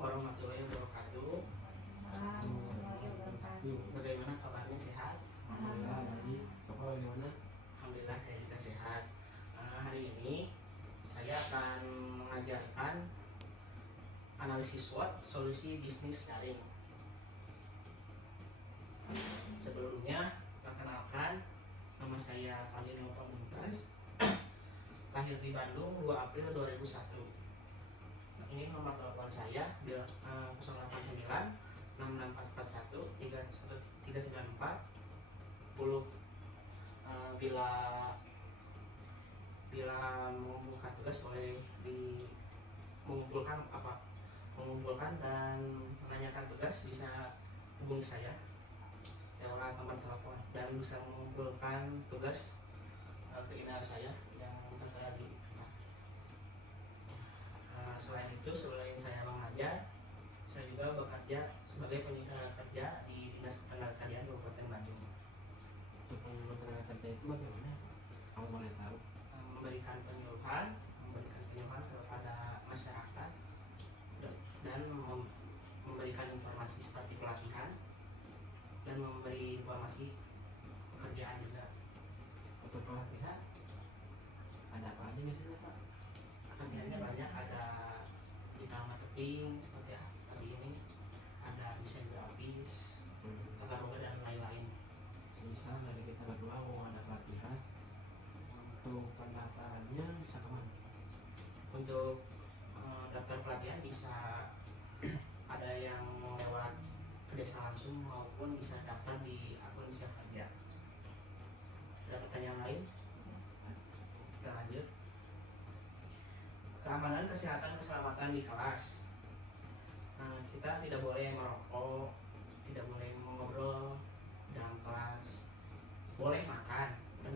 warahmatullahi wabarakatuh. Bagaimana kabarnya, sehat? Alhamdulillah. Jadi Bapak bagaimana? Alhamdulillah saya juga sehat. Hari ini saya akan mengajarkan analisis SWOT, solusi bisnis daring. Sebelumnya, perkenalkan, nama saya Fadil Nova Mumtaz, lahir di Bandung 2 April 2001. Ini nomor telepon saya 089 66441 394 10. Bila membuka tugas boleh mengumpulkan dan menanyakan tugas bisa hubungi saya lewat nomor telepon dan bisa mengumpulkan tugas ke email saya yang tertera di. Selain itu, selain saya mengajar, saya juga bekerja sebagai penyedia kerja di Dinas Ketenagakerjaan Kabupaten Bandung. Untuk tenaga kerja itu bagaimana? Kamu boleh tahu? Memberikan penyuluhan kepada masyarakat dan memberikan informasi seperti pelatihan dan memberi informasi pekerjaan juga. Untuk pelatihan ada apa aja biasanya, Pak? Pekerjaannya banyak, ada digital marketing seperti tadi ini, ada desain grafis, tata ruang dan lain-lain. Misal dari kita berdua mau ada pelatihan, untuk pendaftarannya bisa kemana? Untuk daftar pelatihan bisa ada yang lewat ke desa langsung maupun bisa daftar di akun Siap Kerja. Ada pertanyaan lain? Kita lanjut. Keamanan, kesehatan, keselamatan di kelas. Kita tidak boleh merokok, tidak boleh mengobrol dalam kelas. Boleh makan dan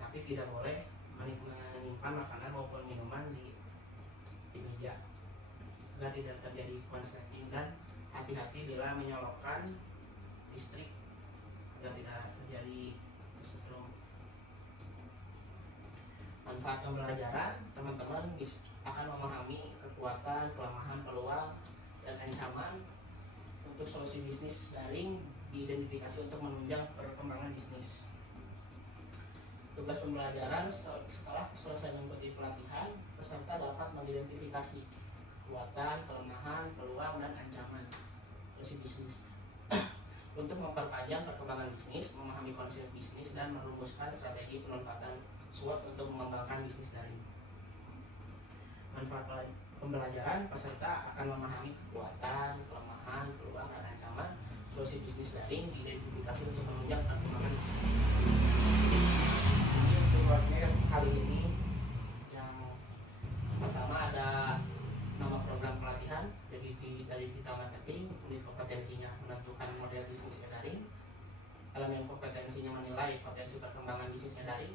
tapi tidak boleh menyimpan makanan maupun minuman di meja agar tidak terjadi konsleting, dan hati-hati bila menyolokkan listrik agar tidak terjadi kesetrum. Manfaat pembelajaran, teman-teman akan memahami kekuatan, kelemahan, peluang, dan ancaman untuk solusi bisnis daring diidentifikasi untuk menunjang perkembangan bisnis. Tugas pembelajaran, setelah selesai mengikuti pelatihan, peserta dapat mengidentifikasi kekuatan, kelemahan, peluang, dan ancaman solusi bisnis untuk memperpanjang perkembangan bisnis, memahami konsep bisnis, dan merumuskan strategi pemanfaatan SWOT untuk mengembangkan bisnis daring. Manfaat pembelajaran, peserta akan memahami kekuatan, kelemahan, peluang, dan ancaman solusi bisnis daring diidentifikasi untuk menunjang perkembangan bisnis. Ini untuk webinar kali ini yang pertama ada nama program pelatihan, jadi dari digital marketing, unit kompetensinya menentukan model bisnisnya daring, elemen kompetensinya menilai potensi perkembangan bisnisnya daring,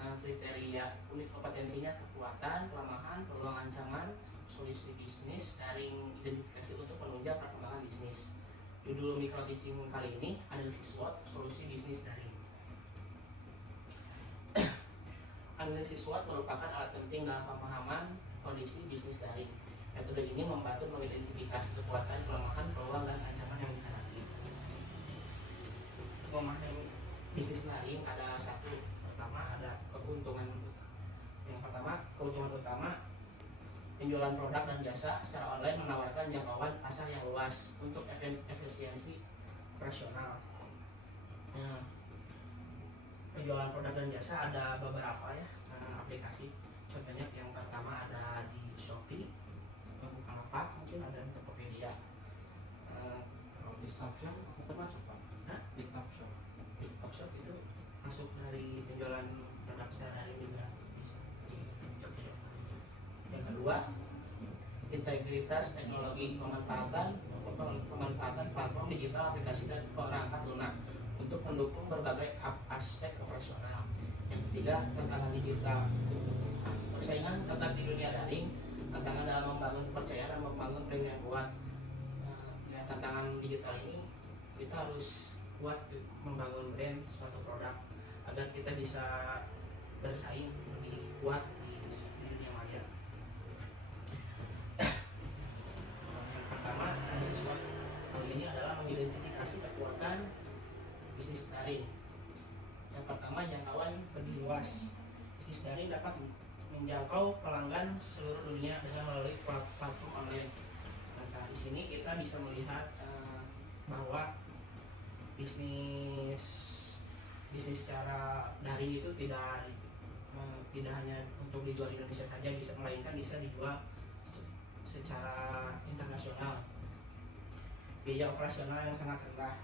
kriteria unit kompetensinya kekuatan, kelemahan, peluang, ancaman solusi bisnis daring identifikasi untuk menunjang perkembangan bisnis. Judul micro teaching kali ini analisis SWOT, solusi bisnis daring. Analisis SWOT merupakan alat penting dalam pemahaman kondisi bisnis daring. Metode ini membantu mengidentifikasi kekuatan, kelemahan, peluang, dan ancaman yang dihadapi. Memahami bisnis daring ada satu. Pertama ada keuntungan. Yang pertama, keuntungan utama penjualan produk dan jasa secara online menawarkan jangkauan pasar yang luas untuk efisiensi operasional. Penjualan produk dan jasa ada beberapa aplikasi. Contohnya yang pertama ada di Shopee, Bukalapak, mungkin ada di Tokopedia. Kalau di TikTok aku termasuk, Pak. TikTok Shop itu masuk dari penjualan produk secara daring juga bisa di TikTok Shop. Yang kedua, integritas teknologi, pemanfaatan platform digital, aplikasi, dan perangkat lunak untuk mendukung berbagai aspek operasional. Yang ketiga, tantangan digital. Persaingan ketat di dunia daring, tantangan dalam membangun kepercayaan dan membangun brand yang kuat. Tantangan digital ini kita harus kuat membangun brand suatu produk agar kita bisa bersaing lebih kuat di dunia maya. kekuatan bisnis daring. Yang pertama, jangkauan lebih luas. Bisnis daring dapat menjangkau pelanggan seluruh dunia dengan melalui platform online. Nah, di sini kita bisa melihat bahwa bisnis secara daring itu tidak hanya untuk dijual di Indonesia saja, melainkan bisa dijual secara internasional. Biaya operasional yang sangat rendah.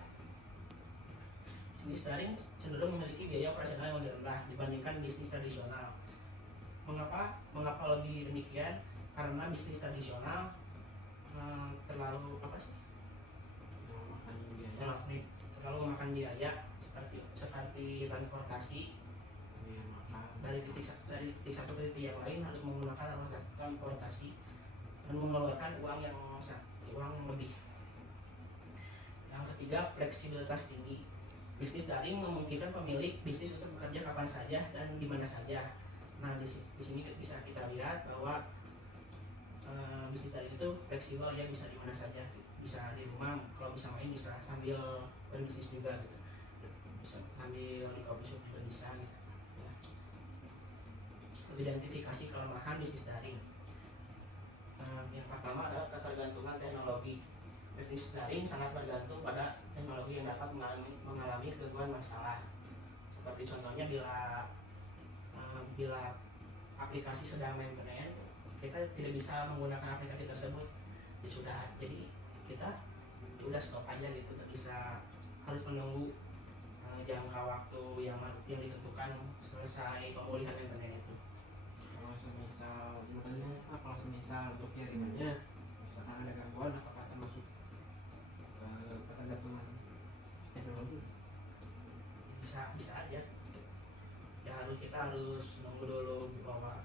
Bisnis daring cenderung memiliki biaya operasional yang lebih rendah dibandingkan bisnis tradisional. Mengapa lebih demikian? Karena bisnis tradisional terlalu terlalu memakan biaya seperti transportasi dari titik satu ke titik yang lain, harus menggunakan transportasi dan mengeluarkan uang lebih. Yang ketiga, fleksibilitas tinggi. Bisnis daring memungkinkan pemilik bisnis untuk bekerja kapan saja dan di mana saja. Nah, di sini bisa kita lihat bahwa bisnis daring itu fleksibel, ya bisa di mana saja, bisa di rumah, kalau bisa main bisa sambil berbisnis juga gitu, bisa sambil di coffee shop juga bisa gitu. Ya. Identifikasi kelemahan bisnis daring. Yang pertama adalah ketergantungan teknologi. Bisnis daring sangat bergantung pada teknologi yang dapat mengalami gangguan masalah. Seperti contohnya bila aplikasi sedang maintenance, kita tidak bisa menggunakan aplikasi tersebut. Jadi kita udah stop aja gitu, tidak bisa, harus menunggu jangka waktu yang ditentukan selesai pemulihan internet itu. Kalau semisal untuk jaringannya misalkan ada gangguan, apakah termasuk ketergantungan teknologi? Bisa aja ya, kita harus nunggu dulu bahwa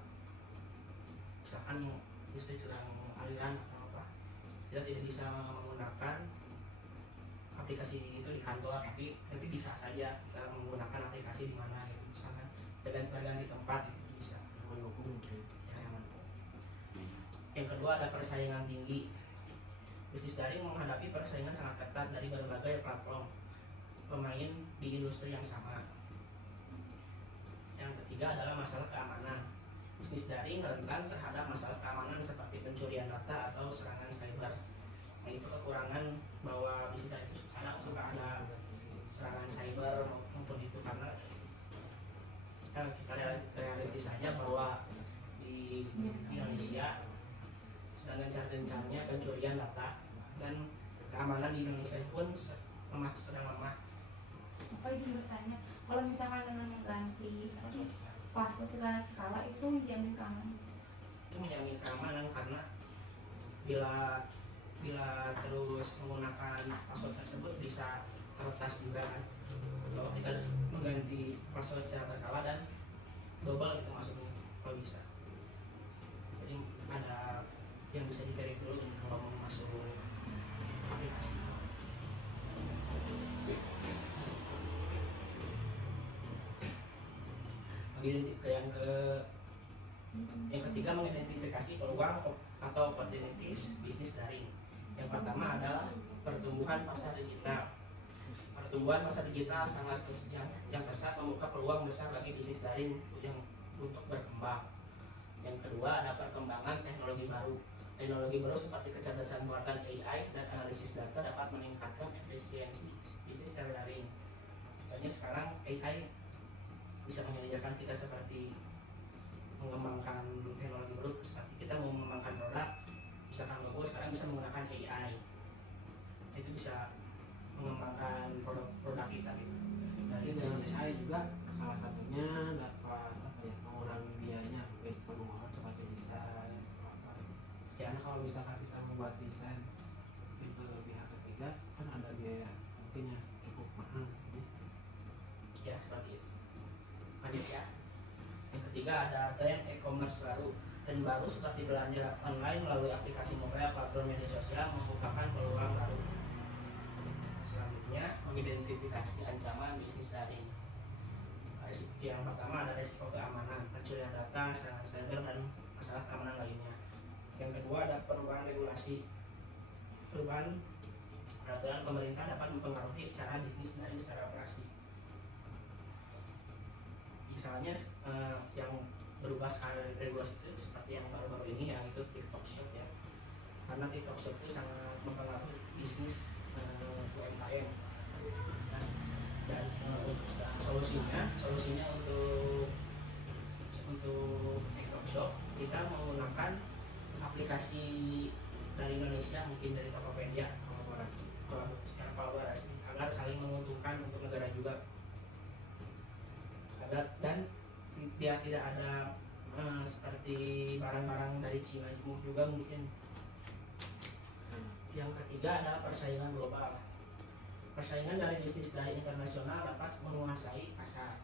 misalkan listrik sedang aliran atau apa, kita tidak bisa menggunakan aplikasi itu di kantor, tapi bisa saja kita menggunakan aplikasi di mana gitu, misalkan berganti tempat itu bisa mendukung ya. Yang kedua, ada persaingan tinggi. Bisnis daring menghadapi persaingan sangat ketat dari berbagai platform pemain di industri yang sama. Yang ketiga adalah masalah keamanan. Bisnis daring rentan terhadap masalah keamanan seperti pencurian data atau serangan cyber. Nah, itu kekurangan bahwa bisnis daring itu suka ada serangan cyber maupun itu, karena kita realistis saja bahwa di Indonesia sedang gencar-gencarnya pencurian data, dan keamanan di Indonesia pun sedang lemah. Apa itu bertanya, kalau misalkan dengan mengganti paspor segala kala itu menjamin keamanan? Itu menjamin keamanan karena bila terus menggunakan password tersebut bisa terletas juga kan. Kalau kita mengganti password secara berkala dan global itu maksudnya, kalau bisa. Jadi ada yang bisa di-verify dulu kalau mau masuk aplikasi. Yang ketiga, mengidentifikasi peluang atau opportunities bisnis daring. Yang pertama adalah pertumbuhan pasar digital. Pertumbuhan pasar digital sangat yang besar membuka peluang besar bagi bisnis daring yang untuk berkembang. Yang kedua, ada perkembangan teknologi baru. Teknologi baru seperti kecerdasan buatan AI dan analisis data dapat meningkatkan efisiensi bisnis secara daring. Contohnya sekarang AI bisa mengajarkan kita seperti mengembangkan teknologi baru, seperti kita mau mengembangkan produk, misalkan logo sekarang bisa menggunakan AI, itu bisa mengembangkan produk kita gitu. Dari bisnis saya juga salah satunya dapat mengurangi biayanya, baik pengeluaran seperti desain ya. Kalau misalkan kita membuat desain itu pihak ketiga kan ada biaya mungkin yang cukup mahal ya, seperti itu. Lanjut ya. Yang ketiga, ada tren e-commerce baru. Tren baru seperti belanja online melalui aplikasi mobile, platform media sosial membukakan peluang baru. Selanjutnya, mengidentifikasi ancaman bisnis daring. Yang pertama ada risiko keamanan, pencurian data, serangan cyber, dan masalah keamanan lainnya. Yang kedua, ada perubahan regulasi. Perubahan peraturan pemerintah dapat mempengaruhi cara bisnis daring secara operasi. Misalnya yang berubah skala regulasi itu seperti yang baru-baru ini yang itu TikTok Shop ya, karena TikTok Shop itu sangat mempengaruhi bisnis UMKM. Nah, dan untuk solusinya untuk TikTok Shop kita menggunakan aplikasi dari Indonesia, mungkin dari Tokopedia, secara kolaborasi agar saling menguntungkan untuk negara juga, dan biar tidak ada seperti barang-barang dari Cina juga mungkin. Yang ketiga adalah persaingan global. Persaingan dari bisnis dari internasional dapat menguasai pasar.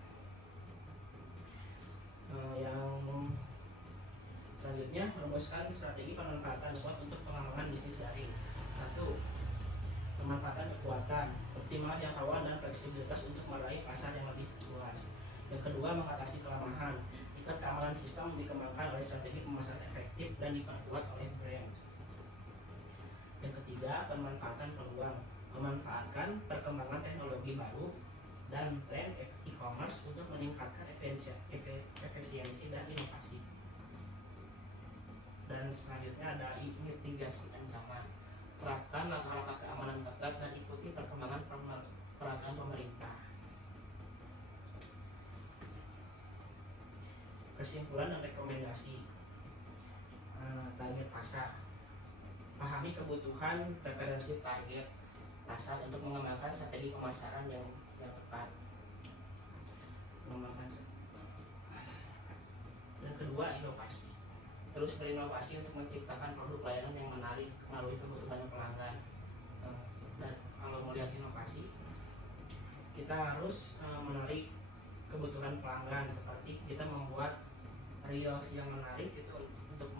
Yang selanjutnya, merumuskan strategi pemanfaatan SWOT untuk pengembangan bisnis daring. 1. Pemanfaatan kekuatan, optimal jangkauan dan fleksibilitas untuk meraih pasar yang lebih luas. Yang kedua, mengatasi kelemahan. Tingkat keamanan sistem dikembangkan oleh strategi pemasaran efektif dan diperkuat oleh brand. Yang ketiga, pemanfaatan peluang, memanfaatkan perkembangan teknologi baru dan tren e-commerce untuk meningkatkan efisiensi dan inovasi. Dan selanjutnya ada mitigasi ancaman. Terapkan langkah-langkah keamanan ketat dan ikuti perkembangan peraturan pemerintah. Kesimpulan dan rekomendasi. Target pasar. Pahami kebutuhan preferensi target pasar untuk mengembangkan strategi pemasaran yang tepat. Dan kedua, inovasi. Terus berinovasi untuk menciptakan produk layanan yang menarik melalui kebutuhan pelanggan. Dan kalau melihat inovasi, kita harus menarik kebutuhan pelanggan, seperti kita membuat reels yang menarik itu untuk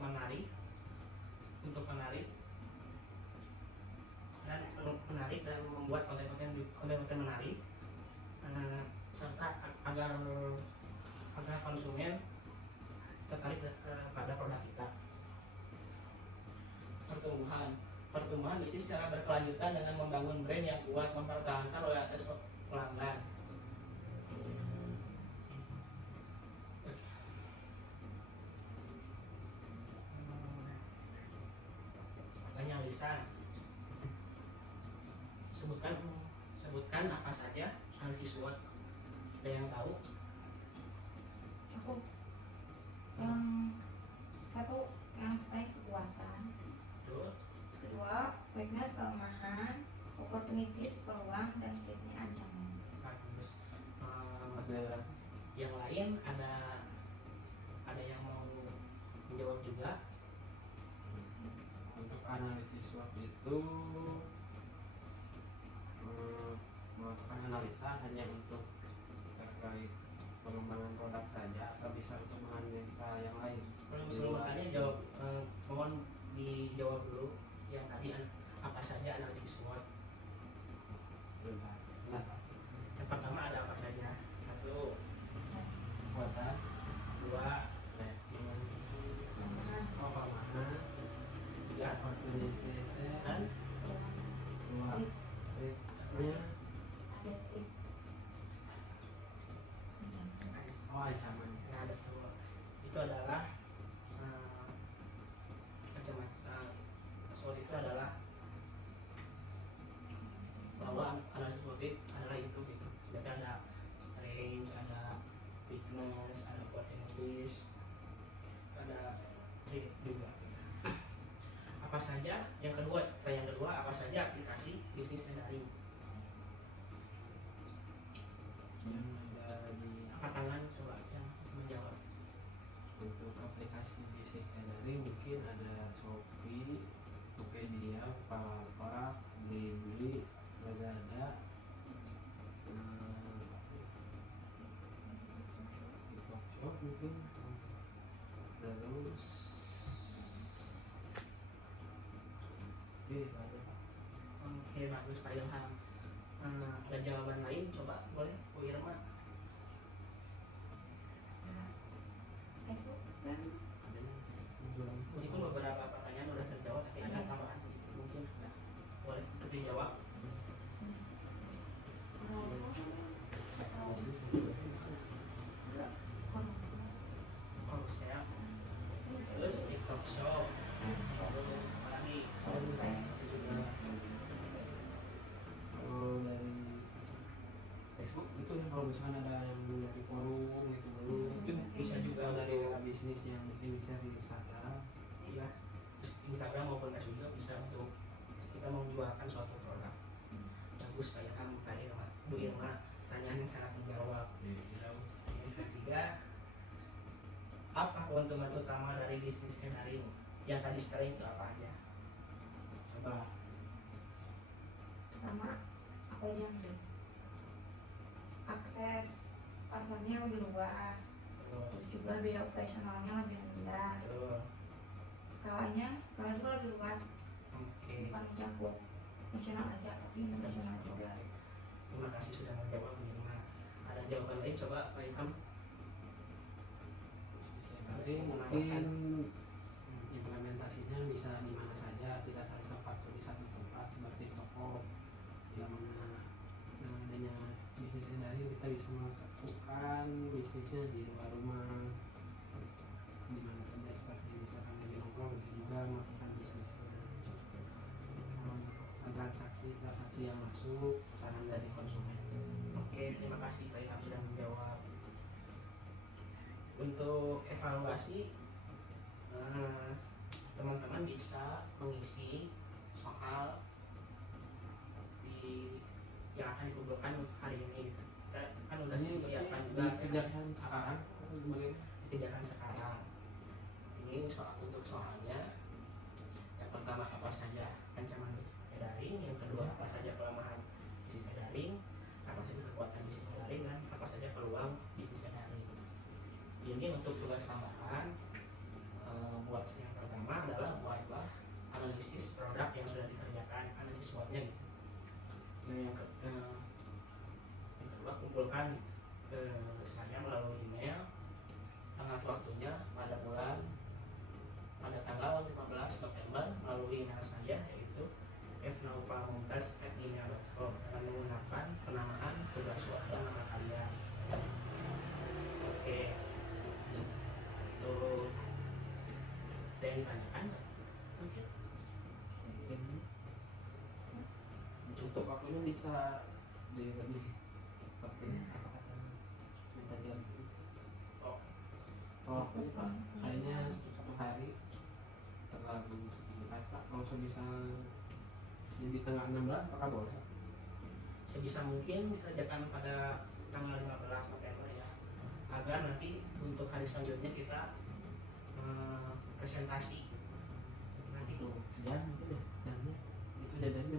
menarik dan membuat konten-konten menarik, serta agar konsumen tertarik kepada produk kita. Pertumbuhan bisnis secara berkelanjutan dengan membangun brand yang kuat, mempertahankan loyalitas pelanggan. Lisan. Sebutkan apa saja analisis SWOT. Ada yang tahu? Aku satu yang strike kekuatan, Betul. kedua weakness kelemahan, opportunities peluang, dan threat-nya ancaman. Bagus. Ada Yang lain ada yang mau menjawab juga? untuk analisis SWOT itu melakukan analisa hanya untuk terkait pengembangan produk saja atau bisa untuk menganalisa yang lain? Kalau sebelum bertanya jawab, mohon dijawab dulu yang tadi apa saja analisis SWOT. Nah, Yang pertama ada apa saja? 1, kekuatan, 2, Kelemahan, kelemahan, 3, opportunity, dan peluang, threat-nya, ada threat, ancaman. ancaman. nah, betul. Itu adalah macam-macam. SWOT itu adalah bahwa analisis SWOT adalah itu gitu. Jadi ada strength, ada weakness, ada opportunities, ada threat juga. Apa saja? Yang kedua apa saja aplikasi bisnis daring? Yang ada di Angkat tangan coba yang bisa menjawab. untuk aplikasi bisnis daring mungkin ada Shopee, Tokopedia, Bukalapak, Blibli, Lazada, TikTok Shop mungkin, terus ada Oke, bagus Pak Ilham. Ada jawaban lain? Coba boleh Bu Irma. Esok dan ada yang menjual Meskipun beberapa pertanyaan udah terjawab, tapi ada tambahan mungkin boleh. yang sangat menjawab. Yang ketiga, apa keuntungan utama dari bisnisnya daring? Yang tadi setelah itu apa aja? Coba. Pertama, apa aja nih? Akses pasarnya lebih luas, terus juga biaya operasionalnya lebih rendah, Betul. skala juga lebih luas, Oke. bukan mencakup nasional aja tapi internasional juga. Terima kasih sudah menjawab Mirna. Ada jawaban lain coba Pak Ilham? Jadi mungkin implementasinya bisa di mana saja, tidak harus terpaku di satu tempat seperti toko. Yang mana dengan adanya bisnisnya dari kita bisa melakukan bisnisnya di luar rumah, di mana saja, seperti misalkan di nongkrong bisa juga melakukan bisnisnya. Transaksi yang masuk, pesanan dari konsumen. Oke, terima kasih Pak Ilham sudah menjawab. Untuk evaluasi, teman-teman bisa mengisi soal yang akan dikumpulkan untuk hari ini. Kita kan udah siapkan juga dikerjakan sekarang bagaimana? kerjakan sekarang. Ini untuk soalnya, yang pertama apa saja ancaman bisnis daring, yang kedua apa saja kelemahan bisnis daring, apa saja kekuatan bisnis daring, dan apa saja peluang bisnis daring. Ini untuk tugas tambahan buat yang pertama adalah buatlah analisis produk yang sudah dikerjakan, analisis SWOT-nya gitu. Nah, yang kedua kumpulkan ke saya melalui email tengah waktunya pada tanggal 15 November melalui email saya, yaitu fnaufamumtaz@gmail.com, dengan menggunakan penamaan tugas SWOT dan nama kalian. Oke, untuk ada yang ditanyakan mungkin? Untuk waktunya bisa lebih seperti minta jam. Oh Pak, kayaknya satu hari terlalu singkat Pak. Kalau sebisa di tanggal 16 apakah boleh? Sebisa mungkin dikerjakan pada tanggal 15 November ya, agar nanti untuk hari selanjutnya kita presentasi nanti. Ya mungkin ya, jamnya itu deadline